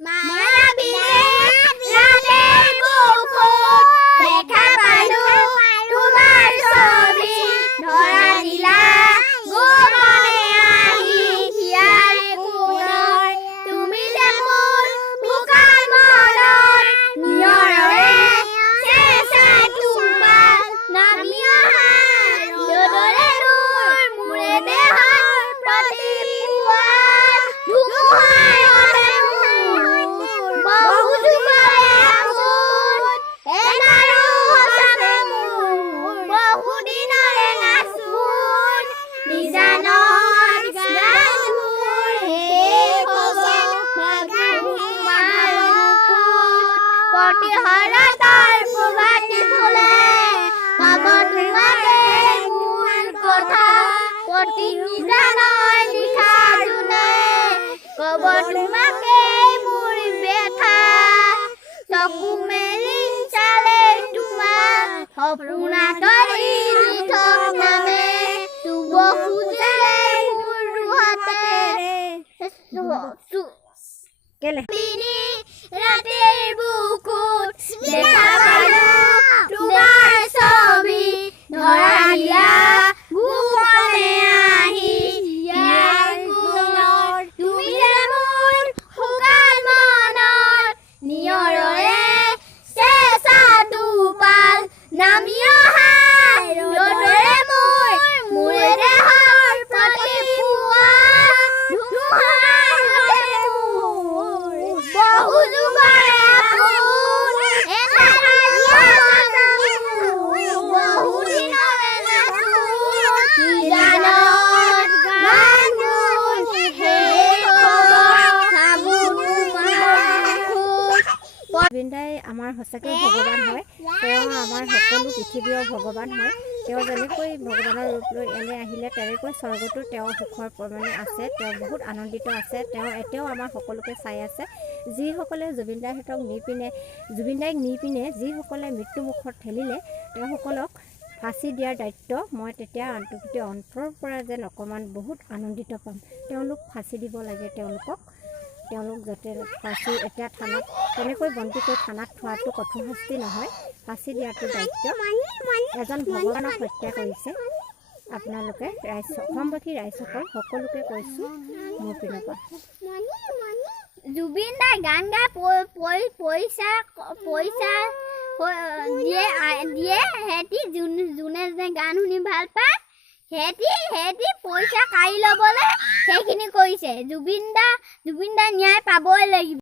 মায়াবিনী ৰাতেৰ বুকুত দেখা পালো তোমাৰ ছবি ধৰা দিলা গোপনে আহি হিয়াৰে কোণৰ তুমি যে মোৰ বুকাৰ মনৰ নিয়ৰৰে চেঁচা তোমাৰ নামি অহা ৰ'দৰে নূৰ মোৰে দেহৰ প্ৰতি পুৱাৰ ধুমুহাৰ বাবে মোৰ বহু যুগৰে আপোন এনাৰো সঁচাকে মোৰ বহু দিনৰে নাচোন নিজানত গান মোৰ হে হ'ব তোমাৰ প্ৰতিহৰতাৰ প্ৰভাতী ফুলে পাব তোমাকে মোৰ কথা প্ৰতি নিজানৰ লিখা যোনে কব তোমাকে মোৰ ব্যথা চকু মেলি চালে তোমাক সপোনা কৰি নিথক নামে চুব খোজে মোৰ ৰুহতে বিনি ৰাতিৰ বুকুত দেখা পালো তোমাৰ ছবি ধৰা দিলা গোপনে আহি ইয়াৰ কোণৰ তুমি যে মোৰ শুকান মনৰ নিয়ৰৰে চেঁচা টোপাল নামি অহা ৰ'দৰে মোৰ মোৰে দেহৰ প্ৰতি পুৱাৰ ধুমুহাৰ বাবে মোৰ বহু যুগৰে আপোন এনাৰো সঁচাকে মোৰ বহু দিনৰে নাচোন নিজানত গান মোৰ হে হ'ব জুবিনদাই আমাৰ সঁচাকৈ ভগৱান হয়। তেওঁ আমাৰ সকলো পৃথিৱীৰ ভগৱান হয়। তেওঁ যেনেকৈ ভগৱানৰ ৰূপ লৈ এনে আহিলে তেনেকৈ স্বৰ্গতো তেওঁ সুখৰ আছে। তেওঁ বহুত আনন্দিত আছে। তেওঁ এতিয়াও আমাৰ সকলোকে চাই আছে। যিসকলে জুবিনদাইক নি পিনে যিসকলে মৃত্যুমুখত ঠেলিলে তেওঁসকলক ফাঁচি দিয়াৰ দায়িত্ব মই তেতিয়া গোটেই অন্তৰৰ পৰা যেন অকণমান বহুত আনন্দিত পাম। তেওঁলোক ফাঁচি দিব লাগে। তেওঁলোক যাতে ফাঁচি এতিয়া থানাত তেনেকৈ বন্দীকৈ থানাত থোৱাটো কঠোৰ শাস্তি নহয়, ফাঁচি দিয়াটো দায়িত্ব। এজন ভগৱানক হত্যা কৰিছে। আপোনালোকে অসমবাসী ৰাইজসকল সকলোকে কৈছোঁ মোৰ পিনৰ পৰা। জুবিনদাই গান গাই পইচা দিয়ে সেহেঁতি যোনে গান শুনি ভাল পায় সেহেঁতি পইচা কাঢ়ি ল'বলৈ সেইখিনি কৰিছে। জুবিনদাই ন্যায় পাবই লাগিব।